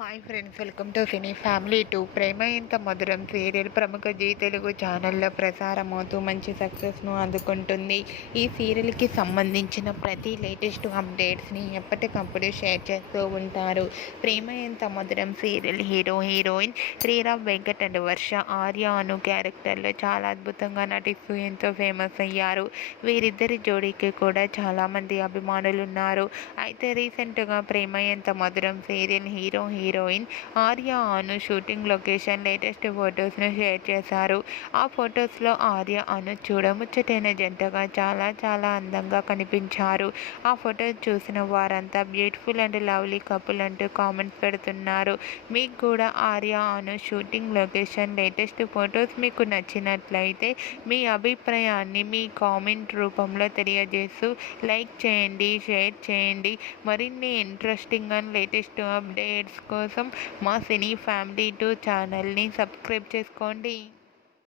Hi friends, welcome to cine family two. Prema Entha Madhuram serial ప్రముఖ G Telugu ఛానల్లో ప్రసారమవుతూ మంచి సక్సెస్ను అందుకుంటుంది. ఈ సీరియల్కి సంబంధించిన ప్రతి లేటెస్ట్ అప్డేట్స్ని ఎప్పటికప్పుడు షేర్ చేస్తూ ఉంటారు. Prema Entha Madhuram serial heroine Sriram Venkat and Varsha Arya Anu క్యారెక్టర్లో చాలా అద్భుతంగా నటిస్తూ ఎంతో ఫేమస్ అయ్యారు. వీరిద్దరి జోడీకి కూడా చాలామంది అభిమానులు ఉన్నారు. అయితే రీసెంట్గా ప్రేమ ఎంత మధురం సీరియల్ హీరోయిన్ ఆర్య అను షూటింగ్ లొకేషన్ లేటెస్ట్ ఫొటోస్ను షేర్ చేశారు. ఆ ఫొటోస్లో ఆర్య అను చూడముచ్చటైన జంటగా చాలా అందంగా కనిపించారు. ఆ ఫొటోస్ చూసిన వారంతా బ్యూటిఫుల్ అండ్ లవ్లీ కపుల్ అంటూ కామెంట్స్ పెడుతున్నారు. మీకు కూడా ఆర్య అను షూటింగ్ లొకేషన్ లేటెస్ట్ ఫొటోస్ మీకు నచ్చినట్లయితే మీ అభిప్రాయాన్ని మీ కామెంట్ రూపంలో తెలియజేస్తూ లైక్ చేయండి, షేర్ చేయండి. మరిన్ని ఇంట్రెస్టింగ్ అండ్ లేటెస్ట్ అప్డేట్స్ కోసం మా సినీ ఫ్యామిలీ 2 ఛానల్ని సబ్స్క్రైబ్ చేసుకోండి.